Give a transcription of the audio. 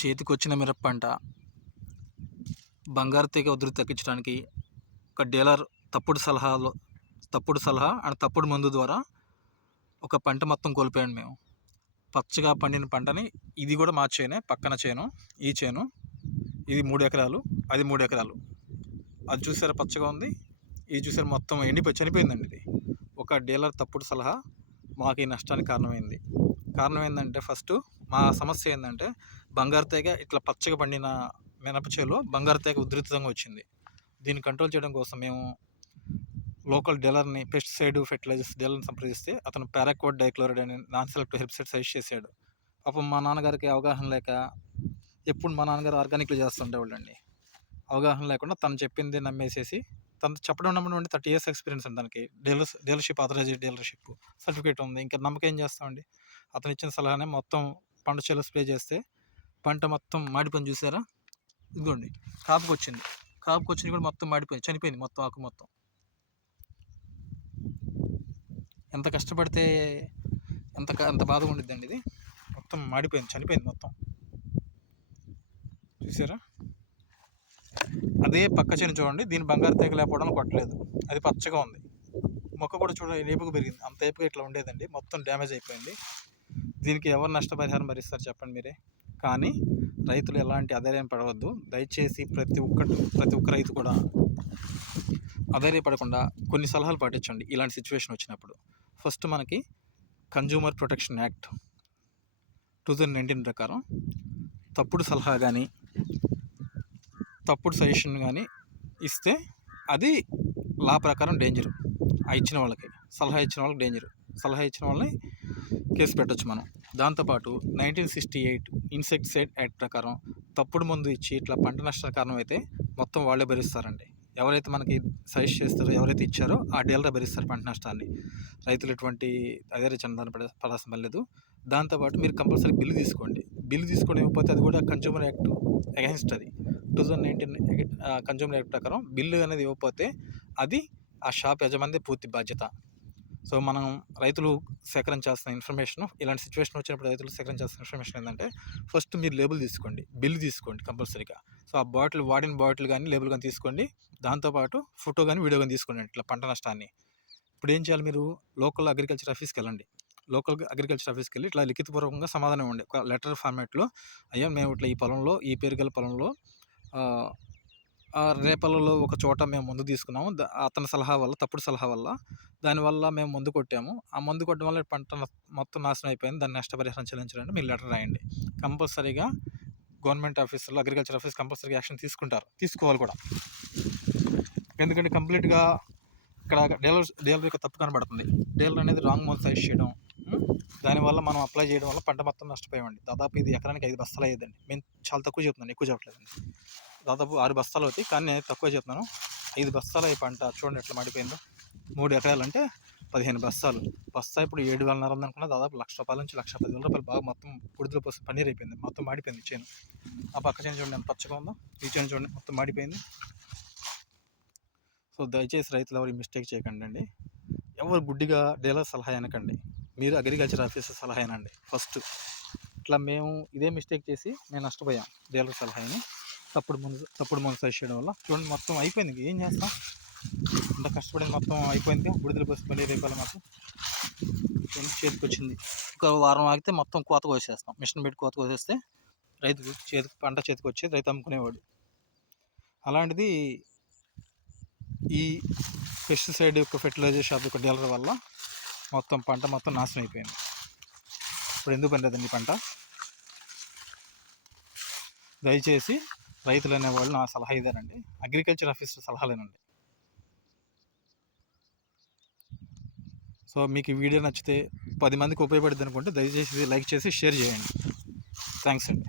చేతికొచ్చిన మిరప పంట బంగారు తీగ ఉధృతి తగ్గించడానికి ఒక డీలర్ తప్పుడు సలహా అండ్ తప్పుడు మందు ద్వారా ఒక పంట మొత్తం కోల్పోయాను మేము. పచ్చగా పండిన పంటని, ఇది కూడా మా చేనే, పక్కన చేను, ఈ చేను, ఇది 3 ఎకరాలు, అది 3 ఎకరాలు. అది చూసారా పచ్చగా ఉంది, ఇది చూసారా మొత్తం చనిపోయిందండి. ఇది ఒక డీలర్ తప్పుడు సలహా మాకు ఈ నష్టానికి కారణమైంది. కారణం ఏంటంటే, ఫస్ట్ మా సమస్య ఏంటంటే, బంగారు తీగ ఇట్లా పచ్చగా పండిన మినప చేలో బంగారు తీగ ఉధృతంగా వచ్చింది. దీన్ని కంట్రోల్ చేయడం కోసం మేము లోకల్ డీలర్ని, పెస్టిసైడ్ ఫెర్టిలైజర్స్ డీలర్ని సంప్రదిస్తే అతను పారాక్వాట్ డైక్లోరైడ్ అనే నాన్ సెలెక్టివ్ హెర్బిసైడ్ సజెస్ట్ చేశాడు. పాపం మా నాన్నగారికి అవగాహన లేక, ఎప్పుడు మా నాన్నగారు ఆర్గానిక్లో చేస్తుండేవాళ్ళండి. అవగాహన లేకుండా తను చెప్పింది నమ్మేసేసి, తను చెప్పడం నమ్మడం 30 years ఎక్స్పీరియన్స్ ఉంది తనకి. డీలర్షిప్ ఆథరైజ్డ్ డీలర్షిప్ సర్టిఫికేట్ ఉంది. ఇంకా నమ్మకం ఏం చేస్తామండి. అతను ఇచ్చిన సలహానే మొత్తం పంట చేలో స్ప్రే చేస్తే పంట మొత్తం మాడిపోయింది. చూసారా, ఇదిగోండి కాపుకొచ్చింది కూడా మొత్తం మాడిపోయింది, చనిపోయింది మొత్తం, ఆకు మొత్తం. ఎంత కష్టపడితే ఎంత బాధగా ఉండిద్దండి. ఇది మొత్తం మాడిపోయింది, చనిపోయింది మొత్తం. చూసారా, అదే పక్క చేను చూడండి, దీని బంగారు తీగ లేకపోవడానికి కొట్టలేదు, అది పచ్చగా ఉంది. మొక్క కూడా చూడండి ఏపుగా పెరిగింది, అంత ఏపుగా ఇట్లా ఉండేదండి, మొత్తం డ్యామేజ్ అయిపోయింది. దీనికి ఎవరు నష్టపరిహారం భరిస్తారు చెప్పండి మీరే. కానీ రైతులు ఎలాంటి అధైర్యం పడవద్దు దయచేసి. ప్రతి ఒక్క రైతు కూడా అధైర్యపడకుండా కొన్ని సలహాలు పాటించండి ఇలాంటి సిచ్యువేషన్ వచ్చినప్పుడు. ఫస్ట్ మనకి కన్జ్యూమర్ ప్రొటెక్షన్ యాక్ట్ 2019 ప్రకారం తప్పుడు సలహా కానీ తప్పుడు సజెషన్ కానీ ఇస్తే అది లా ప్రకారం డేంజరు. ఇచ్చిన వాళ్ళకి, సలహా ఇచ్చిన వాళ్ళకి డేంజరు. సలహా ఇచ్చిన వాళ్ళని కేసు పెట్టచ్చు మనం. దాంతోపాటు 1968 ఇన్సెక్టిసైడ్ యాక్ట్ ప్రకారం తప్పుడు మందు ఇచ్చి ఇట్లా పంట నష్టానికి కారణమైతే మొత్తం వాళ్ళే భరిస్తారండి. ఎవరైతే మనకి సజెస్ట్ చేస్తారో, ఎవరైతే ఇచ్చారో ఆ డీలర్ భరిస్తారు పంట నష్టాన్ని. రైతులు ఎటువంటి అదే చందాన్ని పడాల్సిన పని లేదు. దాంతోపాటు మీరు కంపల్సరీ బిల్లు తీసుకోండి. బిల్లు తీసుకొని ఇవ్వకపోతే అది కూడా కన్జ్యూమర్ యాక్ట్ అగైన్స్ట్. అది 2019 కన్జ్యూమర్ యాక్ట్ ప్రకారం బిల్లు అనేది ఇవ్వకపోతే అది ఆ షాప్ యజమానిదే పూర్తి బాధ్యత. సో మనం రైతులు సేకరించాల్సిన ఇన్ఫర్మేషన్, ఇలాంటి సిచ్యువేషన్ వచ్చినప్పుడు రైతులు సేకరించాల్సిన ఇన్ఫర్మేషన్ ఏంటంటే, ఫస్ట్ మీరు లేబుల్ తీసుకోండి, బిల్లు తీసుకోండి కంపల్సరీగా. సో ఆ వాడిన బాటిల్ కానీ లేబుల్ కానీ తీసుకోండి. దాంతోపాటు ఫోటో కానీ వీడియో కానీ తీసుకోండి ఇట్లా పంట నష్టాన్ని. ఇప్పుడు ఏం చేయాలి, మీరు లోకల్ అగ్రికల్చర్ ఆఫీస్కి వెళ్ళండి. లోకల్ అగ్రికల్చర్ ఆఫీస్కి వెళ్ళి ఇట్లా లిఖితపూర్వకంగా సమాధానం ఇవ్వండి, ఒక లెటర్ ఫార్మాట్లో. అయ్యా మేము ఇట్లా ఈ పొలంలో, ఈ పేరు గల పొలంలో రేపలలో ఒక చోట మేము మందు తీసుకున్నాము, అతని సలహా వల్ల, తప్పుడు సలహా వల్ల, దానివల్ల మేము మందు కొట్టాము. ఆ మందు కొట్టడం వల్ల పంట మొత్తం నాశనం అయిపోయింది, దాన్ని నష్టపరిహారం చెల్లించాలంటే మీరు లెటర్ రాయండి. కంపల్సరీగా గవర్నమెంట్ ఆఫీసులో, అగ్రికల్చర్ ఆఫీస్ కంపల్సరీగా యాక్షన్ తీసుకోవాలి కూడా. ఎందుకంటే కంప్లీట్గా ఇక్కడ డీలర్ యొక్క తప్పు కనబడుతుంది. డీలర్ అనేది రాంగ్ మందు సజెస్ట్ చేయడం, దానివల్ల మనం అప్లై చేయడం వల్ల పంట మొత్తం నష్టపోయామండి. దాదాపు ఇది ఎకరానికి 5 బస్తాలు అయ్యేదండి. మేము చాలా తక్కువ చెప్తున్నాను, ఎక్కువ చెప్పట్లేదండి. దాదాపు 6 బస్తాలు అవుతాయి, కానీ నేను తక్కువ చెప్తున్నాను. 5 బస్తాలు అయ్యే పంట చూడండి ఎట్లా మాడిపోయిందో. 3 ఎకరాలు అంటే 15 బస్తాలు. బస్తా ఇప్పుడు 7,500 అనుకున్నా, దాదాపు ₹1,00,000 నుంచి ₹1,10,000 బాగా మొత్తం బుడిదలో పోసి పన్నీర్ అయిపోయింది, మొత్తం మాడిపోయింది చేను. ఆ పక్క చేను చూడండి ఎంత పచ్చగా ఉందో, ఈ చేను చూడండి మొత్తం మాడిపోయింది. సో దయచేసి రైతులు ఎవరు మిస్టేక్ చేయకండి అండి. ఎవరు గుడ్డిగా డీలర్ సలహా అనకండి, మీరు అగ్రికల్చర్ ఆఫీసర్ సలహా అనండి ఫస్ట్. ఇట్లా మేము ఇదే మిస్టేక్ చేసి నేను నష్టపోయాం డీలర్ సలహాని. తప్పుడు మందు సజెస్ట్ చేయడం వల్ల చూడండి మొత్తం అయిపోయింది. ఏం చేస్తాం, అంత కష్టపడింది మొత్తం అయిపోయింది. బుడిదల పోసి మళ్ళీ రేపాలి మాకు. చేతికి వచ్చింది, ఒక వారం ఆగితే మొత్తం కోత కోసేస్తాం. మిషన్ పెట్టి కోత కోసేస్తే పంట చేతికి వచ్చేది, రైతు అమ్ముకునేవాడు. అలాంటిది ఈ పెస్టిసైడ్ యొక్క ఫెర్టిలైజర్ షాప్ యొక్క డీలర్ వల్ల మొత్తం పంట మొత్తం నాశనం అయిపోయింది. ఇప్పుడు ఎందుకు పనిలేదండి పంట. దయచేసి రైతులు అనేవాళ్ళు నా సలహా ఇదేనండి, అగ్రికల్చర్ ఆఫీసర్ సలహాలేనండి. సో మీకు ఈ వీడియో నచ్చితే, 10 మందికి ఉపయోగపడుతుంది అనుకుంటే దయచేసి లైక్ చేసి షేర్ చేయండి. థ్యాంక్స్ అండి.